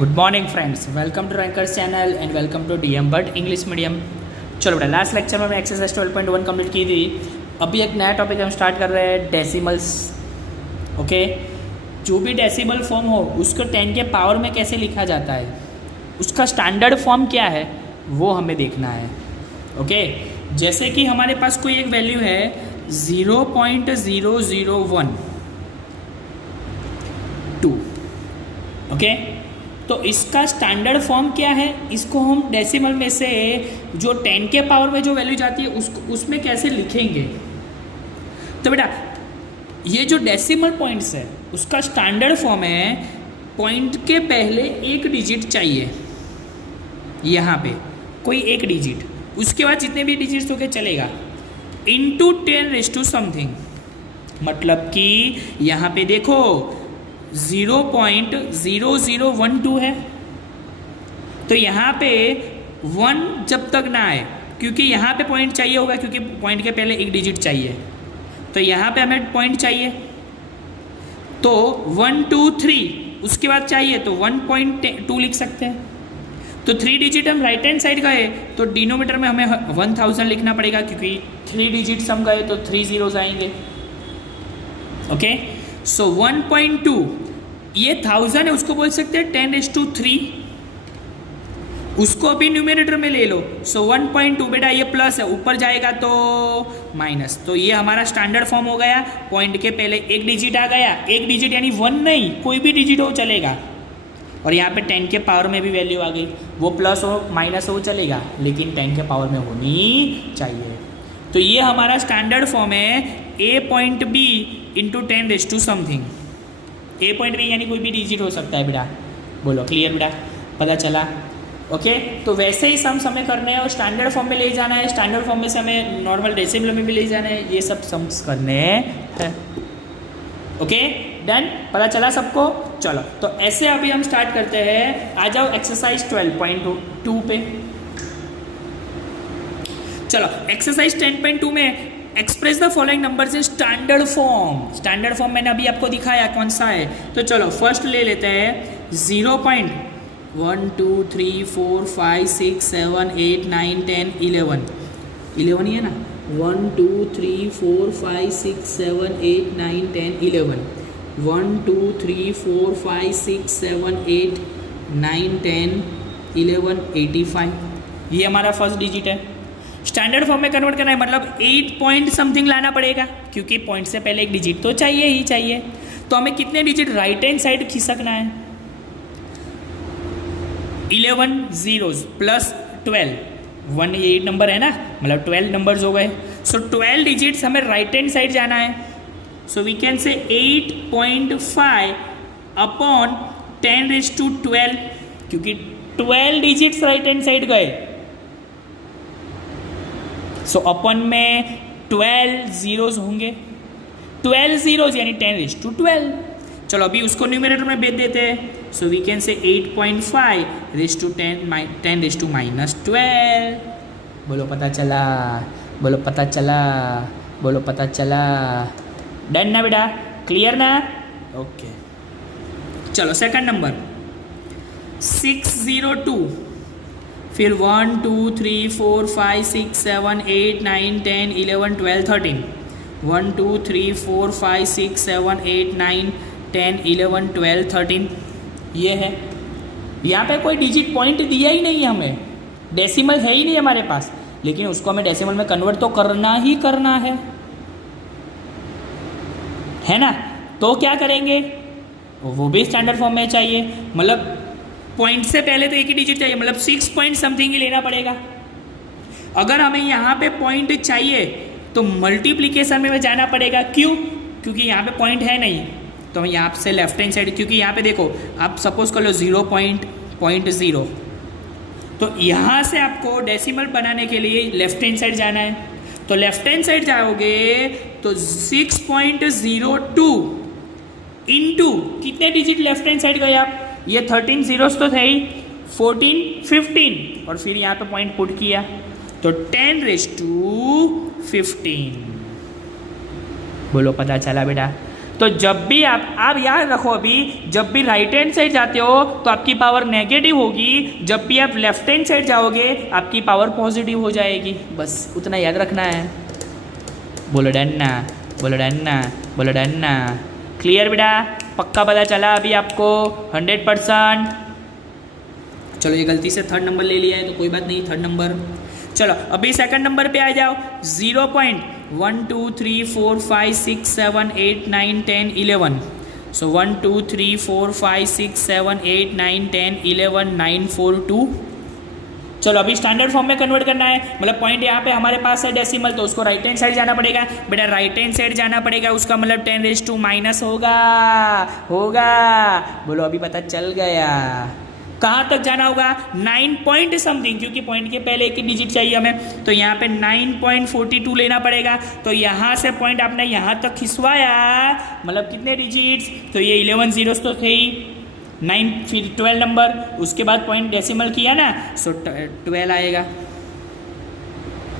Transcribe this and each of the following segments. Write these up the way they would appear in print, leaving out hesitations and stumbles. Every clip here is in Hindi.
Good morning friends, welcome to rankers channel and welcome to DM but English medium. चलो बेटा, लास्ट लेक्चर में हमने एक्सरसाइज 12.1 कंप्लीट की थी। अभी एक नया टॉपिक हम स्टार्ट कर रहे हैं, डेसिमल्स। ओके, जो भी डेसिमल फॉर्म हो उसको 10 के पावर में कैसे लिखा जाता है, उसका स्टैंडर्ड फॉर्म क्या है वो हमें देखना है। ओके, जैसे कि हमारे पास कोई एक वैल्यू है 0.0012। ओके, तो इसका स्टैंडर्ड फॉर्म क्या है, इसको हम डेसिमल में से जो 10 के पावर में जो वैल्यू जाती है उसमें कैसे लिखेंगे। तो बेटा, ये जो डेसिमल पॉइंट्स है उसका स्टैंडर्ड फॉर्म है, पॉइंट के पहले एक डिजिट चाहिए, यहाँ पे कोई एक डिजिट, उसके बाद जितने भी डिजिट्स होके चलेगा, इनटू 10 समथिंग। मतलब कि यहाँ पे देखो 0.0012 है, तो यहाँ पे 1 जब तक ना आए, क्योंकि यहाँ पे पॉइंट चाहिए होगा, क्योंकि पॉइंट के पहले एक डिजिट चाहिए, तो यहाँ पे हमें पॉइंट चाहिए, तो 1 2 3 उसके बाद चाहिए, तो 1.2 लिख सकते हैं। तो 3 डिजिट हम राइट हैंड साइड गए तो डिनोमीटर में हमें 1000 लिखना पड़ेगा, क्योंकि 3 डिजिट्स हम गए तो 3 zeros आएंगे। ओके, सो 1.2, ये 1000 है, उसको बोल सकते हैं 10⁻3, उसको अभी न्यूमरेटर में ले लो। सो 1.2 बेटा ये प्लस है, ऊपर जाएगा तो माइनस, तो ये हमारा स्टैंडर्ड फॉर्म हो गया। पॉइंट के पहले एक डिजिट आ गया, एक डिजिट यानी 1 नहीं, कोई भी डिजिट हो चलेगा, और यहाँ पे 10 के पावर में भी वैल्यू आ गई, वो प्लस हो माइनस हो चलेगा, लेकिन 10 के पावर में होनी चाहिए। तो ये हमारा स्टैंडर्ड फॉर्म है a.b इंटू 10 समथिंग। a.b यानी कोई भी डिजिट हो सकता है बेटा। बोलो क्लियर बेटा, पता चला। ओके, तो वैसे ही सम्स हमें करने हैं और स्टैंडर्ड फॉर्म में ले जाना है, स्टैंडर्ड फॉर्म में से हमें नॉर्मल डेसिमल में भी ले जाना है, ये सब सम्स करने हैं। ओके डन, पता चला सबको। चलो, तो ऐसे अभी हम स्टार्ट करते हैं। आ जाओ एक्सरसाइज 12.2 पे। चलो, एक्सरसाइज 10.2 में express the following numbers in standard form. Standard form मैंने अभी आपको दिखाया कौन सा है, तो चलो फर्स्ट ले लेते हैं 0.1 2 3 4 5 6 7 8 9 10 11 ही है ना। 1 2 3 4 5 6 7 8 9 10 11 1 2 3 4 5 6 7 8 9 10 11 85, ये हमारा फर्स्ट डिजिट है। स्टैंडर्ड फॉर्म में कन्वर्ट करना है, मतलब 8 पॉइंट समथिंग लाना पड़ेगा, क्योंकि पॉइंट से पहले एक डिजिट तो चाहिए ही चाहिए। तो हमें कितने डिजिट राइट हैंड साइड खिसकना है, 11 zeros प्लस 12, 1 ये 8 नंबर है ना, मतलब 12 नंबर्स हो गए। सो 12 डिजिट्स हमें राइट हैंड साइड जाना है। सो वी कैन से 8.5 अपॉन 10⁻12, क्योंकि 12 डिजिट्स राइट हैंड साइड गए, सो अपन में 12 zeros होंगे, 12 zeros यानी 10⁻12। चलो अभी उसको न्यूमरेटर में भेज देते हैं। सो वी कैन से 8.5 बोलो पता चला, बोलो पता चला, बोलो पता चला। डन ना बेटा, क्लियर ना। ओके, चलो सेकंड नंबर 602, फिर 1 2 3 4 5 6 7 8 9 10 11 12 13, 1 2 3 4 5 6 7 8 9 10 11 12 13, ये है। यहाँ पे कोई डिजिट पॉइंट दिया ही नहीं है, हमें डेसिमल है ही नहीं हमारे पास, लेकिन उसको हमें डेसिमल में कन्वर्ट तो करना ही करना है ना। तो क्या करेंगे, वो भी स्टैंडर्ड फॉर्म में चाहिए, मतलब पॉइंट से पहले तो एक ही डिजिट चाहिए, मतलब 6 पॉइंट समथिंग ही लेना पड़ेगा। अगर हमें यहाँ पे पॉइंट चाहिए तो मल्टीप्लिकेशन में जाना पड़ेगा। क्यों? क्योंकि यहाँ पे पॉइंट है नहीं, तो हम यहाँ से लेफ्ट हैंड साइड, क्योंकि यहाँ पे देखो आप सपोज कर लो 0.0, तो यहाँ से आपको डेसिमल बनाने के लिए लेफ्ट हैंड साइड जाना है। तो लेफ्ट हैंड साइड जाओगे तो 6.02 इंटू कितने डिजिट लेफ्ट हैंड साइड गए आप, ये 13 zeros तो थे ही, 14 15, और फिर यहाँ पे पॉइंट पुट किया तो 10⁻15। बोलो पता चला बेटा। तो जब भी आप याद रखो, अभी जब भी राइट हैंड साइड जाते हो तो आपकी पावर नेगेटिव होगी, जब भी आप लेफ्ट हैंड साइड जाओगे आपकी पावर पॉजिटिव हो जाएगी। बस उतना याद रखना है। बोलो डन ना, बोलो डन ना, बोलो डन ना। क्लियर बेटा, पक्का पता चला अभी आपको 100%। चलो ये गलती से थर्ड नंबर ले लिया है तो कोई बात नहीं, थर्ड नंबर। चलो अभी सेकंड नंबर पे आ जाओ। 0.1 2 3 4 5 6 7 8 9 10 11। सो 1 2 3 4 5 6 7 8 9 10 11 9 4 2। चलो अभी स्टैंडर्ड फॉर्म में कन्वर्ट करना है, मतलब पॉइंट यहाँ पे हमारे पास है डेसिमल, तो उसको राइट हैंड साइड जाना पड़ेगा। बेटा राइट हैंड साइड जाना पड़ेगा, उसका मतलब 10⁻⁻⁻ होगा। बोलो अभी पता चल गया। कहाँ तक जाना होगा? 9 पॉइंट समथिंग, क्योंकि पॉइंट के पहले एक ही डिजिट चाहिए हमें, तो यहाँ पे 9.42 लेना पड़ेगा। तो यहाँ से पॉइंट आपने यहाँ तक खिंचवाया, मतलब कितने डिजिट्स? तो ये 11 जीरोस तो थे ही, 9 फिर 12 नंबर, उसके बाद पॉइंट डेसिमल किया ना, सो 12 आएगा।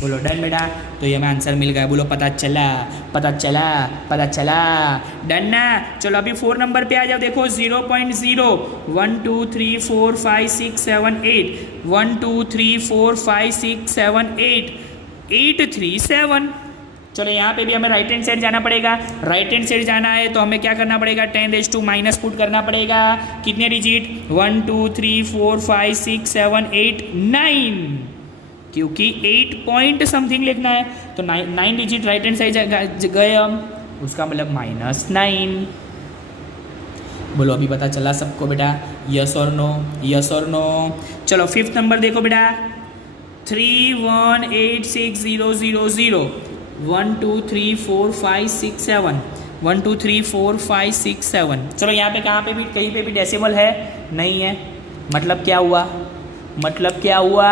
बोलो डन बेटा, तो ये हमें आंसर मिल गया। बोलो पता चला, पता चला, पता चला। डन ना। चलो अभी 4 नंबर पे आ जाओ। देखो 0.0 1 2 3 4 5 6 7 8 1 2 3 4 5 6 7 8 8 3 7। चलो यहाँ पे भी हमें राइट हैंड साइड जाना पड़ेगा। राइट हैंड साइड जाना है तो हमें क्या करना पड़ेगा? 10⁻⁻ पुट करना पड़ेगा। कितने डिजिट? 1 2 3 4 5 6 7 8 9, क्योंकि 8 पॉइंट समथिंग लिखना है, तो 9 डिजिट राइट हैंड साइड गए हम, उसका मतलब -9। बोलो अभी पता चला सबको बेटा? यस और नो, यस और नो। चलो 5th नंबर देखो बेटा। 3 1 8 6 0 0 0 1 2 3 4 5 6 7 1 2 3 4 5 6 7। चलो यहाँ पे कहाँ पे भी कहीं पे भी डेसिमल है? नहीं है। मतलब क्या हुआ? मतलब क्या हुआ?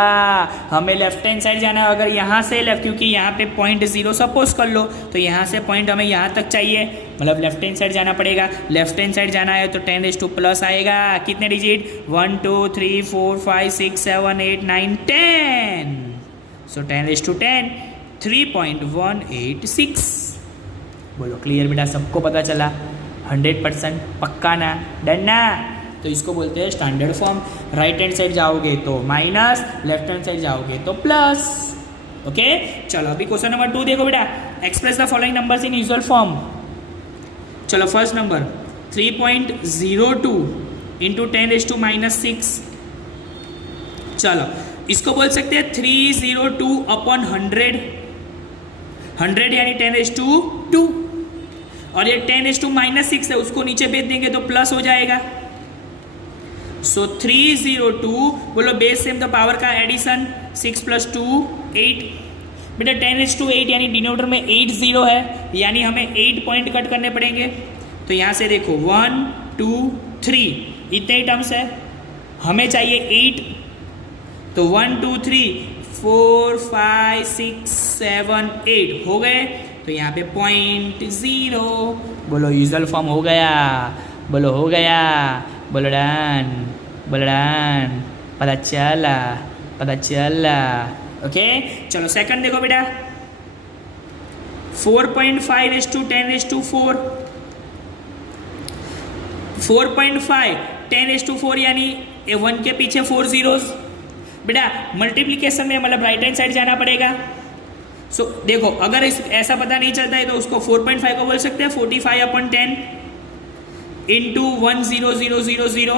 हमें लेफ्ट हैंड साइड जाना है। अगर यहाँ से लेफ्ट, क्योंकि यहाँ पे 0.0 सपोज कर लो, तो यहाँ से पॉइंट हमें यहाँ तक चाहिए, मतलब लेफ्ट हैंड साइड जाना पड़ेगा। लेफ्ट हैंड साइड जाना है तो 10⁻+ आएगा। कितने डिजिट? 1 2 3 4 5 6 7 8 9 10। सो 10⁻10 3.186। बोलो क्लियर बेटा, सबको पता चला? 100% पक्का ना? डन ना? तो इसको बोलते हैं standard form. Right hand side जाओगे तो माइनस, लेफ्ट हैंड साइड जाओगे तो प्लस। ओके चलो अभी क्वेश्चन नंबर 2 देखो बेटा। Express the following numbers in usual form. चलो फर्स्ट नंबर 3.02 इंटू 10⁻⁻6। चलो इसको बोल सकते हैं 302/100। 100 यानी 10⁻2, और ये 10⁻�6 है, उसको नीचे भेज देंगे तो प्लस हो जाएगा। सो 302, बोलो बेस सेम द पावर का एडिशन, 6 + 2 8। बेटा 10⁻8 यानी डिनोमिनेटर में 8 0 है, यानी हमें 8 पॉइंट कट करने पड़ेंगे। तो यहाँ से देखो 1 2 3 इतने ही टर्म्स है, हमें चाहिए 8। तो 1 2 3 4 5 6 7 8 हो गए, तो यहाँ पे 0.0। बोलो यूजुअल फॉर्म हो गया। बोलो हो गया। बोलो डन, बोलो डन। पता चला, पता चला। ओके चलो सेकंड देखो बेटा। 4.5 * 10⁻4। 4.5 10⁻4 यानी 1 के पीछे 4 जीरोस। बेटा मल्टीप्लिकेशन में मतलब राइट हैंड साइड जाना पड़ेगा। सो देखो अगर ऐसा पता नहीं चलता है तो उसको 4.5 को बोल सकते हैं 45/10 इंटू 1 0 0 0 0।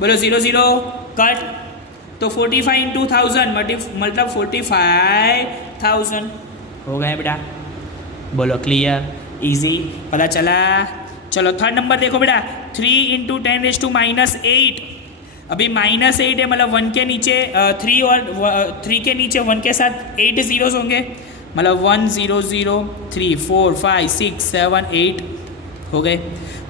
बोलो 0 0 कट, तो 45 इंटू 1000 मतलब 45,000 हो गए बेटा। बोलो क्लियर, इजी, पता चला। चलो थर्ड नंबर देखो बेटा। 3 इंटू 10⁻⁻8। अभी -8 है, मतलब 1 के नीचे 3 और 3 के नीचे 1 के साथ 8 जीरोस होंगे, मतलब 1 0 0 3 4 5 6 7 8 हो गए।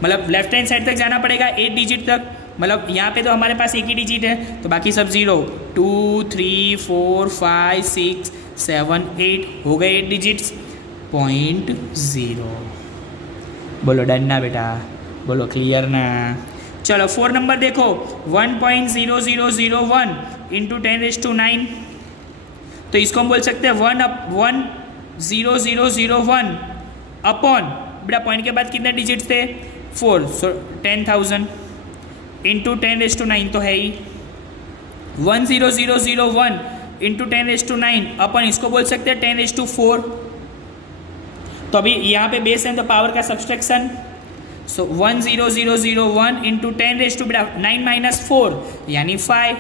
मतलब लेफ्ट हैंड साइड तक जाना पड़ेगा 8 डिजिट तक, मतलब यहाँ पे तो हमारे पास एक ही डिजिट है, तो बाकी सब 0 2 3 4 5 6 7 8 हो गए 8 डिजिट्स। 0.0। बोलो डन ना बेटा? बोलो क्लियर ना? चलो 4 नंबर देखो। 1.0001 इंटू 10⁻9। तो इसको हम बोल सकते हैं 1 0 0 0 1 अपॉन बेटा पॉइंट के बाद कितने डिजिट थे 4, सो 10,000 इंटू 10⁹ तो है ही 10001 इंटू 10⁹ अपन इसको बोल सकते हैं 10⁴। तो अभी यहाँ पे बेस है तो पावर का सब्सट्रैक्शन, सो 10001 इंटू 10⁹ 4 यानी 5,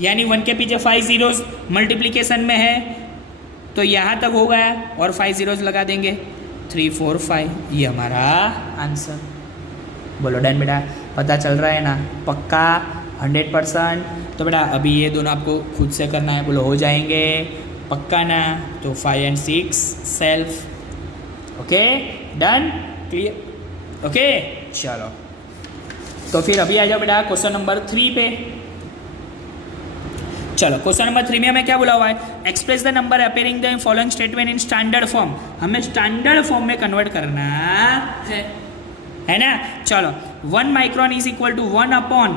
यानी 1 के पीछे 5 zeros मल्टीप्लीकेशन में है तो यहाँ तक हो गया और 5 zeros लगा देंगे 3 4 5, ये हमारा आंसर। बोलो डन बेटा, पता चल रहा है ना पक्का 100%। तो बेटा अभी ये दोनों आपको खुद से करना है, बोलो हो जाएंगे पक्का ना। तो 5 और 6 self, okay done clear, okay चलो। तो फिर अभी आ जाओ बेटा क्वेश्चन नंबर 3 पे। चलो क्वेश्चन नंबर 3 में हमें क्या बोला हुआ है, express the number appearing the following statement in standard form. हमें स्टैंडर्ड फॉर्म में कन्वर्ट करना है ना। चलो 1 micron is equal to 1 upon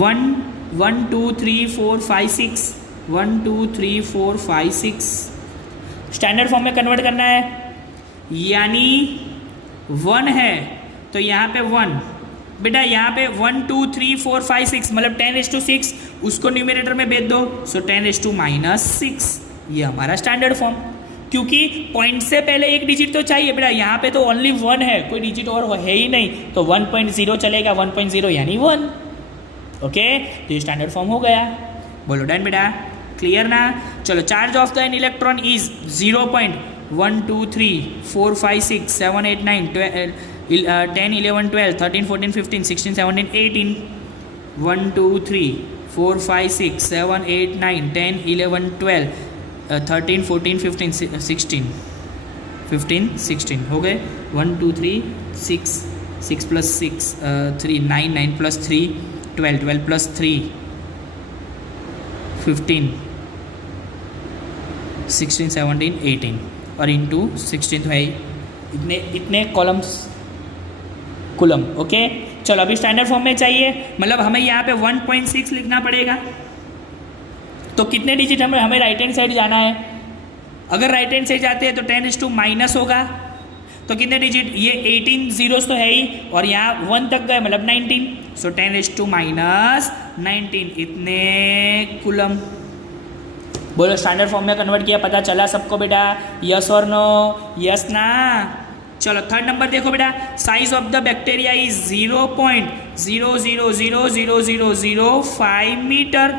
1 1 2 3 4 5 6 1 2 3 4 5 6 standard form में कन्वर्ट करना है, यानी 1 है तो यहाँ पे 1 बेटा, यहाँ पे 1 2 3 4 5 6 मतलब 10⁶, उसको न्यूमरेटर में भेज दो, सो 10⁻⁻⁶। ये हमारा स्टैंडर्ड फॉर्म, क्योंकि पॉइंट से पहले एक डिजिट तो चाहिए बेटा, यहाँ पे तो ओनली 1 है, कोई डिजिट और है ही नहीं, तो 1.0 चलेगा, 1.0 यानी 1, ओके। तो ये स्टैंडर्ड फॉर्म हो गया। बोलो डन बेटा, क्लियर ना। चलो charge of the an electron is 0.1 2 3 4 5 6 7 8 9 10 11 12 13 14 15 16 17 18 1 2 3 4 5 6 7 8 9 10 11 12 13 14 15 16 हो गए। 1 2 3 6 6 प्लस 6 3 9 9 प्लस 3 12 12 प्लस 3 15 16 17 18 और इंटू 16 तो है ही, इतने कॉलम्स कुलम, ओके। चलो अभी स्टैंडर्ड फॉर्म में चाहिए, मतलब हमें यहाँ पे 1.6 लिखना पड़ेगा। तो कितने डिजिट हमें राइट हैंड साइड जाना है, अगर राइट हैंड साइड जाते हैं तो 10⁻⁻ होगा, तो कितने डिजिट, ये 18 zeros तो है ही और यहाँ 1 तक गए मतलब 19, सो 10⁻⁻19 इतने कुलम। बोलो स्टैंडर्ड फॉर्म में कन्वर्ट किया, पता चला सबको बेटा, यस और नो, यस ना। चलो थर्ड नंबर देखो बेटा, size of the bacteria is 0.0000005 metre.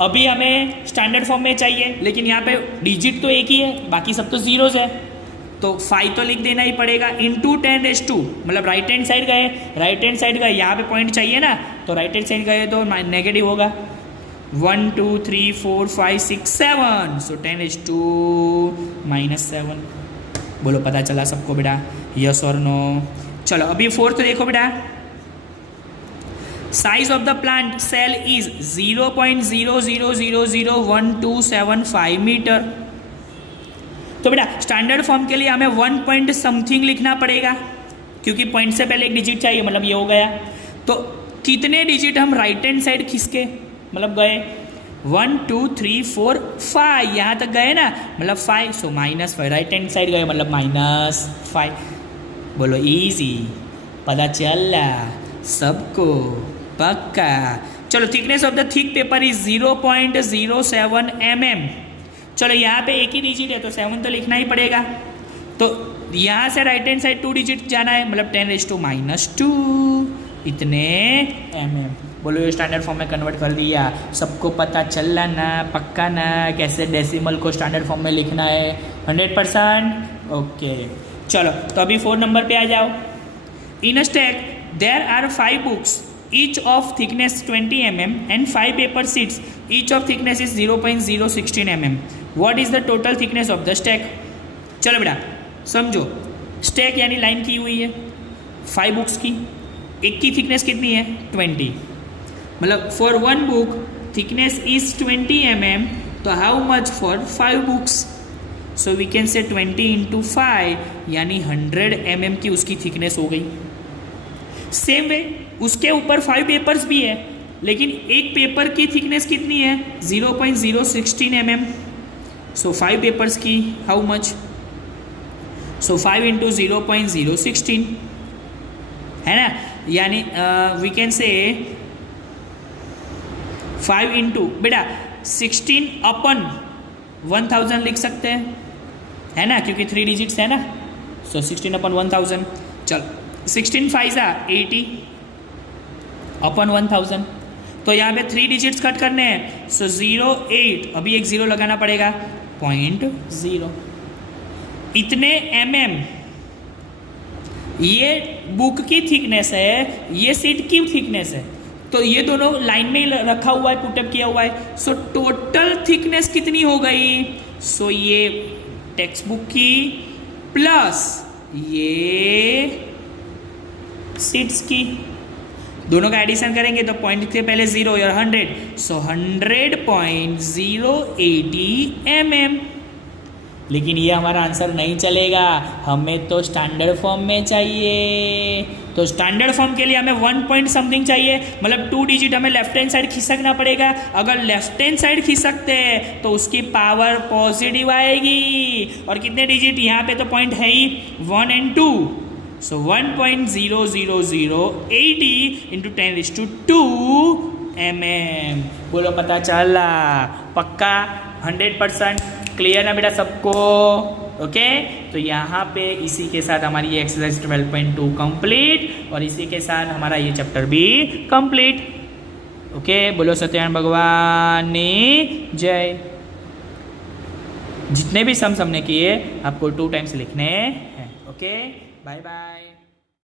अभी हमें स्टैंडर्ड फॉर्म में चाहिए, लेकिन यहाँ पे डिजिट तो एक ही है, बाकी सब तो जीरोज है, तो 5 तो लिख देना ही पड़ेगा, इंटू 10⁻², मतलब राइट हैंड साइड गए, यहाँ पे पॉइंट चाहिए ना, तो राइट हैंड साइड गए तो नेगेटिव होगा। 1 2 3 4 5 6 7, सो 10⁻⁻7। बोलो पता चला सबको बेटा, यस और नो। चलो अभी फोर्थ देखो बेटा, size of the plant cell is 0.00001275 metre. तो बेटा स्टैंडर्ड फॉर्म के लिए हमें 1 पॉइंट समथिंग लिखना पड़ेगा, क्योंकि पॉइंट से पहले एक डिजिट चाहिए, मतलब ये हो गया। तो कितने डिजिट हम राइट हैंड साइड खिसके, मतलब गए 1 2 3 4 5, यहाँ तक गए ना, मतलब 5, सो -5 राइट हैंड साइड गए मतलब -5। बोलो इजी, पता चला सबको पक्का। चलो thickness of the thick paper is 0.07 mm। चलो यहाँ पे एक ही डिजिट है तो 7 तो लिखना ही पड़ेगा, तो यहाँ से राइट हैंड साइड 2 डिजिट जाना है, मतलब 10⁻⁻2 इतने mm। बोलो ये स्टैंडर्ड फॉर्म में कन्वर्ट कर दिया, सबको पता चल रहा ना, पक्का ना, कैसे डेसिमल को स्टैंडर्ड फॉर्म में लिखना है 100%, ओके। चलो तो अभी 4 नंबर पे आ जाओ। In a stack there are 5 books each of thickness 20 mm and 5 paper sheets each of thickness is 0.016 mm। What is the total thickness of the stack. चलो बेटा समझो, स्टैक यानी लाइन की हुई है 5 बुक्स की, एक की थिकनेस कितनी है 20, मतलब for 1 book thickness is 20 mm, तो how much for 5 books, so we can say 20 × 5 यानी 100 mm की उसकी थिकनेस हो गई। सेम वे उसके ऊपर 5 पेपर्स भी है, लेकिन एक पेपर की थिकनेस कितनी है 0.016 mm, सो 5 पेपर्स की हाउ मच, सो 5 इंटू 0.016 है ना, यानी वी कैन से 5 इंटू बेटा 16 अपन 1000 लिख सकते हैं, है ना, क्योंकि 3 डिजिट्स है ना। सो 16 अपन 1000, चल 16 5 80 अपन 1000। तो यहाँ पे 3 डिजिट्स कट करने हैं, सो 08, अभी एक 0 लगाना पड़ेगा, 0.0 इतने mm ये बुक की थिकनेस है, ये सीट की थिकनेस है, तो ये दोनों लाइन में रखा हुआ है, पुटअप किया हुआ है। सो टोटल थिकनेस कितनी हो गई, सो ये टेक्स्ट बुक की प्लस ये सीट्स की, दोनों का एडिशन करेंगे तो पॉइंट के पहले 0 और 100, सो 100.080 mm। लेकिन ये हमारा आंसर नहीं चलेगा, हमें तो स्टैंडर्ड फॉर्म में चाहिए। तो स्टैंडर्ड फॉर्म के लिए हमें 1 पॉइंट समथिंग चाहिए, मतलब 2 डिजिट हमें लेफ्ट हैंड साइड खिसकना पड़ेगा। अगर लेफ्ट हैंड साइड खिसकते हैं तो उसकी पावर पॉजिटिव आएगी, और कितने डिजिट यहाँ पे तो पॉइंट है ही 1 और 2, सो 1.00080 इंटू 10⁻² mm। बोलो पता चला, पक्का 100% क्लियर ना बेटा सबको, ओके। तो यहाँ पे इसी के साथ हमारी ये एक्सरसाइज 12.2 कंप्लीट, और इसी के साथ हमारा ये चैप्टर भी कंप्लीट, ओके। बोलो सत्यनारायण भगवान ने जय। जितने भी सम हमने किए आपको 2 टाइम्स लिखने हैं, ओके। Bye bye.